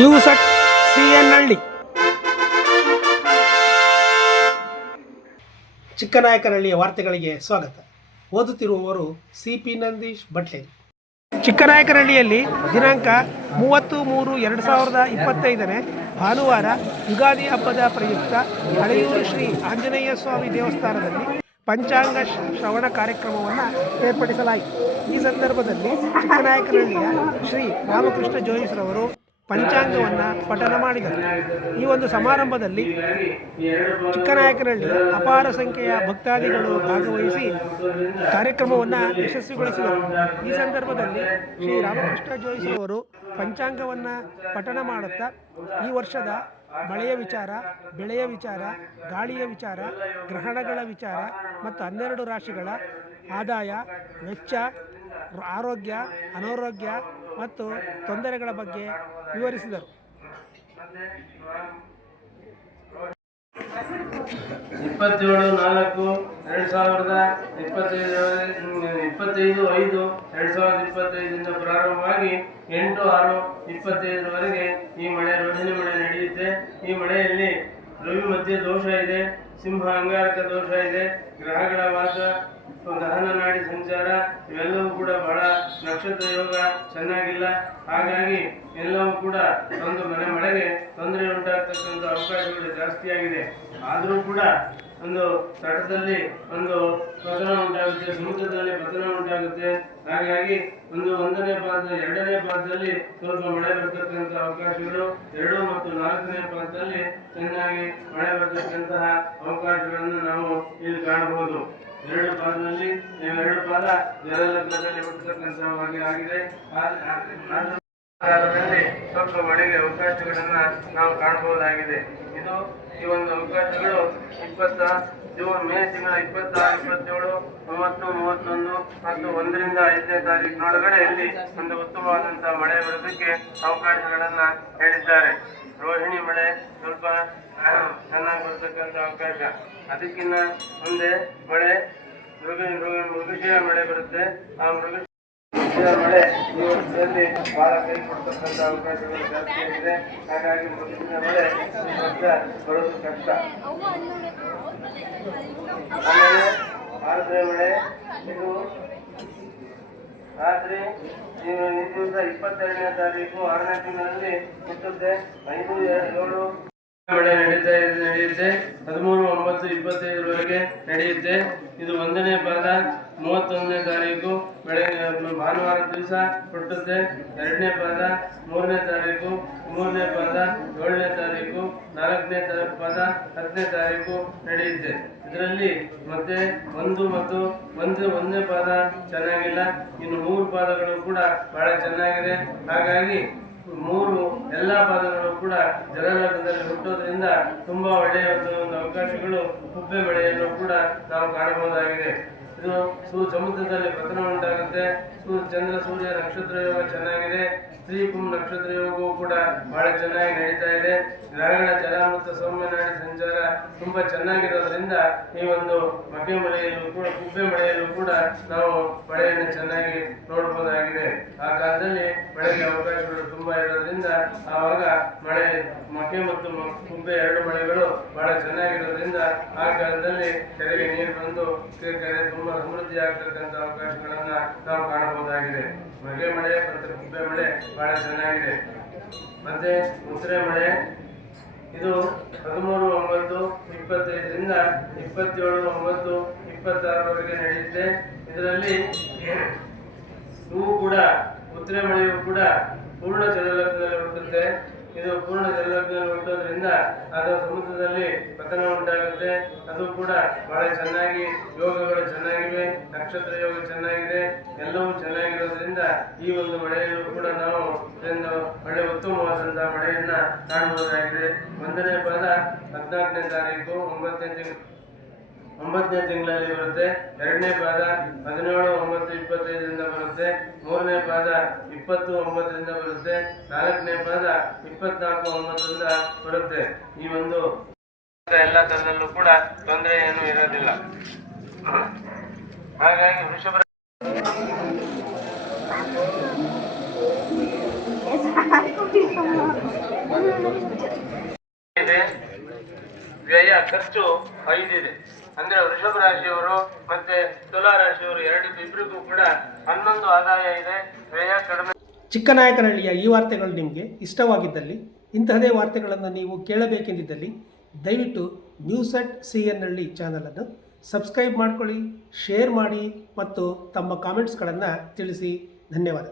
News at ಸಿಎನ್ಹಳ್ಳಿ. ಚಿಕ್ಕನಾಯಕನಹಳ್ಳಿಯ ವಾರ್ತೆಗಳಿಗೆ ಸ್ವಾಗತ. ಓದುತ್ತಿರುವವರು CP Nandish Batleri. ಚಿಕ್ಕನಾಯಕನಹಳ್ಳಿಯಲ್ಲಿ ದಿನಾಂಕ 30/3/2025 ಭಾನುವಾರ ಯುಗಾದಿ ಹಬ್ಬದ ಪ್ರಯುಕ್ತ ಹಳೆಯೂರು ಶ್ರೀ ಆಂಜನೇಯ ಸ್ವಾಮಿ ದೇವಸ್ಥಾನದಲ್ಲಿ ಪಂಚಾಂಗ ಶ್ರವಣ ಕಾರ್ಯಕ್ರಮವನ್ನು ಏರ್ಪಡಿಸಲಾಯಿತು. ಈ ಸಂದರ್ಭದಲ್ಲಿ ಚಿಕ್ಕನಾಯಕನಹಳ್ಳಿಯ ಶ್ರೀ ರಾಮಕೃಷ್ಣ ಜೋಯಿಸ್ರವರು ಪಂಚಾಂಗವನ್ನು ಪಠನ ಮಾಡಿದರು. ಈ ಒಂದು ಸಮಾರಂಭದಲ್ಲಿ ಚಿಕ್ಕನಾಯಕನಹಳ್ಳಿಯ ಅಪಾರ ಸಂಖ್ಯೆಯ ಭಕ್ತಾದಿಗಳು ಭಾಗವಹಿಸಿ ಕಾರ್ಯಕ್ರಮವನ್ನು ಯಶಸ್ವಿಗೊಳಿಸಿದರು. ಈ ಸಂದರ್ಭದಲ್ಲಿ ಶ್ರೀ ರಾಮಕೃಷ್ಣ ಜೋಯಿಸ್ರವರು ಪಂಚಾಂಗವನ್ನು ಪಠನ ಮಾಡುತ್ತಾ ಈ ವರ್ಷದ ಮಳೆಯ ವಿಚಾರ, ಬೆಳೆಯ ವಿಚಾರ, ಗಾಳಿಯ ವಿಚಾರ, ಗ್ರಹಣಗಳ ವಿಚಾರ ಮತ್ತು 12 ರಾಶಿಗಳ ಆದಾಯ, ವೆಚ್ಚ, ಆರೋಗ್ಯ, ಅನಾರೋಗ್ಯ ಮತ್ತು ತೊಂದರೆಗಳ ಬಗ್ಗೆ ವಿವರಿಸಿದರು. 27/4/2025 ಪ್ರಾರಂಭವಾಗಿ 8/6/25 ಈ ಮಳೆ ರೋಹಿಣಿ ಮಳೆ ನಡೆಯುತ್ತೆ. ಈ ಮಳೆಯಲ್ಲಿ ರವಿ ಮಧ್ಯೆ ದೋಷ ಇದೆ, ಸಿಂಹ ಅಂಗಾರಕ ದೋಷ ಇದೆ, ಗ್ರಹಗಳ ವಾಸ, ದಹನ ನಾಡಿ ಸಂಚಾರ ಇವೆಲ್ಲವೂ ಕೂಡ ಬಹಳ ನಕ್ಷತ್ರ ಯೋಗ ಚೆನ್ನಾಗಿಲ್ಲ. ಹಾಗಾಗಿ ಎಲ್ಲವೂ ಕೂಡ ಒಂದು ಮಳೆಗೆ ತೊಂದರೆ ಉಂಟಾಗ್ತಕ್ಕಂಥ ಅವಕಾಶಗಳು ಜಾಸ್ತಿ ಆಗಿದೆ. ಆದರೂ ಕೂಡ ಒಂದು ತಟದಲ್ಲಿ ಒಂದು ಪತನ ಉಂಟಾಗುತ್ತೆ, ಸಮುದ್ರದಲ್ಲಿ ಪತನ ಉಂಟಾಗುತ್ತೆ. ಹಾಗಾಗಿ ಒಂದು 1ನೇ ಪಾದ 2ನೇ ಪಾದದಲ್ಲಿ ಸ್ವಲ್ಪ ಮಳೆ ಬರ್ತಕ್ಕಂಥ ಅವಕಾಶಗಳು, 2 ಮತ್ತು 4ನೇ ಪಾದದಲ್ಲಿ ಚೆನ್ನಾಗಿ ಮಳೆ ಬರ್ತಕ್ಕಂತಹ ಅವಕಾಶಗಳನ್ನು ನಾವು ಇಲ್ಲಿ ಕಾಣಬಹುದು. 2 ಪಾದದಲ್ಲಿ 2 ಪಾದ ಜಲಲಗ್ನದಲ್ಲಿ ಹುಟ್ಟತಕ್ಕಂಥವಾಗಿ ಆಗಿದೆ. ಸ್ವಲ್ಪ ಮಳೆಗೆ ಅವಕಾಶಗಳನ್ನ ನಾವು ಕಾಣಬಹುದಾಗಿದೆ. ಈ ಒಂದು ಅವಕಾಶಗಳು 20 ಮೇ ತಿಂಗಳ 26, 27, 30, 31 ಮತ್ತು 1ರಿಂದ 5ನೇ ತಾರೀಕಿನೊಳಗಡೆ ಇಲ್ಲಿ ಒಂದು ಉತ್ತಮವಾದಂತಹ ಮಳೆ ಬರೋದಕ್ಕೆ ಅವಕಾಶಗಳನ್ನ ಹೇಳಿದ್ದಾರೆ. ರೋಹಿಣಿ ಮಳೆ ಸ್ವಲ್ಪ ಚೆನ್ನಾಗಿ ಬರ್ತಕ್ಕಂಥ ಅವಕಾಶ. ಅದಕ್ಕಿಂತ ಮುಂದೆ ಮಳೆ ಮೃಗಶಿರ ಮಳೆ ಬರುತ್ತೆ. ಆ ಮೃಗಶಿರ ಮಳೆ ಈ ವರ್ಷದಲ್ಲಿ ಬಹಳ ಕೈ ಕೊಡ್ತಕ್ಕಂಥ ಅವಕಾಶಗಳು ಜಾಸ್ತಿ ಆಗಿದೆ. ಹಾಗಾಗಿ ಮೃಗಶಿರ ಮಳೆ ಈ ವರ್ಷ ಬರೋದು ಕಷ್ಟ. ಆಮೇಲೆ ಆರ್ದ್ರ ಮಳೆ, ಇದು ರಾತ್ರಿ ಈ ದಿವಸ 22ನೇ ತಾರೀಕು 6ನೇ ತಿಂಗಳಲ್ಲಿ ಹುಟ್ಟುತ್ತೆ. 5/7 ಮಳೆ ನಡೆಯುತ್ತೆ. 13/9/25 ನಡೆಯುತ್ತೆ. ಇದು 1ನೇ ಪಾದ 31ನೇ ತಾರೀಕು ಭಾನುವಾರ ದಿವಸ ಹುಟ್ಟುತ್ತೆ. 2ನೇ ಪಾದ 3ನೇ ತಾರೀಕು, 3ನೇ ಪಾದ 7ನೇ ತಾರೀಕು, 4ನೇ ಪಾದ 10ನೇ ತಾರೀಕು ನಡೆಯುತ್ತೆ. ಇದರಲ್ಲಿ ಮತ್ತೆ 1ನೇ ಪಾದ ಚೆನ್ನಾಗಿಲ್ಲ. ಇನ್ನು 3 ಪಾದಗಳು ಕೂಡ ಬಹಳ ಚೆನ್ನಾಗಿದೆ. ಹಾಗಾಗಿ 3 ಎಲ್ಲ ಪಾದಗಳು ಕೂಡ ಜಲಲಗ್ನದಲ್ಲಿ ಹುಟ್ಟೋದ್ರಿಂದ ತುಂಬಾ ಒಳ್ಳೆಯ ಒಂದು ಅವಕಾಶಗಳು, ಹುಬ್ಬೆ ಮಳೆಯನ್ನು ಕೂಡ ನಾವು ಕಾಣಬಹುದಾಗಿದೆ. ಇದು ಸಮುದ್ರದಲ್ಲಿ ಪತನ ಉಂಟಾಗುತ್ತೆ. ಚಂದ್ರ ಸೂರ್ಯ ನಕ್ಷತ್ರ ಯೋಗ ಚೆನ್ನಾಗಿದೆ. ಸ್ತ್ರೀ ಕುಂಭ ನಕ್ಷತ್ರ ಯೋಗವೂ ಕೂಡ ಬಹಳ ಚೆನ್ನಾಗಿ ನಡೀತಾ ಇದೆ. ಗ್ರಹಗಳ ಜಲಾಮೃತ ಸೌಮ್ಯ ನಾಡಿ ಸಂಚಾರ ತುಂಬಾ ಚೆನ್ನಾಗಿರೋದ್ರಿಂದ ಈ ಒಂದು ಮಕೆ ಮಳೆಯಲ್ಲೂ ಕೂಡ, ಕುಬ್ಬೆ ಮಳೆಯಲ್ಲೂ ಕೂಡ ನಾವು ಮಳೆಯನ್ನು ಚೆನ್ನಾಗಿ ನೋಡಬಹುದಾಗಿದೆ. ಆ ಕಾಲದಲ್ಲಿ ಮಳೆಗೆ ಅವಕಾಶಗಳು ತುಂಬಾ ಇರೋದ್ರಿಂದ ಆವಾಗ ಮಳೆ ಮಕೆ ಮತ್ತು ಕುಬ್ಬೆ 2 ಮಳೆಗಳು ಬಹಳ ಚೆನ್ನಾಗಿರೋದ್ರಿಂದ ಆ ಕಾಲದಲ್ಲಿ ಕೆರೆಗೆ ನೀರು ಬಂದು ಕೆರೆ ತುಂಬಾ ಸಮೃದ್ಧಿ ಆಗ್ತಕ್ಕಂಥ ಅವಕಾಶಗಳನ್ನ ನಾವು ಕಾಣಬಹುದಾಗಿದೆ. ಮಗೆ ಮಳೆ ಮತ್ತು ಕುಬ್ಬೆ ಮಳೆ ಬಹಳ ಚೆನ್ನಾಗಿದೆ. ಮತ್ತೆ ಉತ್ತರೆ ಮಳೆ, ಇದು 13/9/25ರಿಂದ 27/9/26 ನಡೆಯುತ್ತೆ. ಇದರಲ್ಲಿ ಇವು ಕೂಡ ಉತ್ತರೆ ಮಳೆಯೂ ಕೂಡ ಪೂರ್ಣ ಜಲಲಗ್ನದಲ್ಲಿ ಹುಟ್ಟುತ್ತೆ. ಇದು ಪೂರ್ಣ ಜಲಲಗ್ನದಲ್ಲಿ ಹುಟ್ಟೋದ್ರಿಂದ ಅದು ಸಮುದ್ರದಲ್ಲಿ ಪತನ ಉಂಟಾಗುತ್ತೆ. ಅದು ಕೂಡ ಬಹಳ ಚೆನ್ನಾಗಿ ಯೋಗಗಳು ಚೆನ್ನಾಗಿವೆ, ನಕ್ಷತ್ರ ಯೋಗ ಚೆನ್ನಾಗಿದೆ, ಎಲ್ಲವೂ ಚೆನ್ನಾಗಿರೋದ್ರಿಂದ ಈ ಒಂದು ಮಳೆಯಲ್ಲೂ ಕೂಡ ನಾವು ಒಳ್ಳೆ ಉತ್ತಮವಾದಂತಹ ಮಳೆಯನ್ನ ಕಾಣಬಹುದಾಗಿದೆ. 1ನೇ ಪಾದ 14ನೇ ತಾರೀಕು 9ನೇ ತಿಂಗಳಲ್ಲಿ ಬರುತ್ತೆ. 2ನೇ ಪಾದ 17/9/25 ಬರುತ್ತೆ. 3ನೇ ಪಾದ 20/9 ಬರುತ್ತೆ. 4ನೇ ಪಾದ 24/9 ಬರುತ್ತೆ. ಈ ಒಂದು ಎಲ್ಲ ತರದಲ್ಲೂ ಕೂಡ ತೊಂದರೆ ಏನೂ ಇರೋದಿಲ್ಲ. ಹಾಗಾಗಿ ವೃಷಭ ಇದೆ, ವ್ಯಯ ಖರ್ಚು 5 ಇದೆ. ಅಂದ್ರೆ ವೃಷಭ ರಾಶಿಯವರು ಮತ್ತೆ ತುಲಾ ರಾಶಿಯವರು ಇಬ್ಬರಿಗೂ ಕೂಡ 11 ಆದಾಯ ಇದೆ, ವ್ಯಯ ಕಡಿಮೆ. ಚಿಕ್ಕನಾಯಕನಹಳ್ಳಿಯ ಈ ವಾರ್ತೆಗಳು ನಿಮಗೆ ಇಷ್ಟವಾಗಿದ್ದಲ್ಲಿ, ಇಂತಹದೇ ವಾರ್ತೆಗಳನ್ನು ನೀವು ಕೇಳಬೇಕೆಂದಿದ್ದಲ್ಲಿ ದಯವಿಟ್ಟು ನ್ಯೂಸ್@CN ಹಳ್ಳಿ ಚಾನಲನ್ನು ಸಬ್ಸ್ಕ್ರೈಬ್ ಮಾಡ್ಕೊಳ್ಳಿ, ಶೇರ್ ಮಾಡಿ ಮತ್ತು ತಮ್ಮ ಕಾಮೆಂಟ್ಸ್ಗಳನ್ನು ತಿಳಿಸಿ. ಧನ್ಯವಾದ.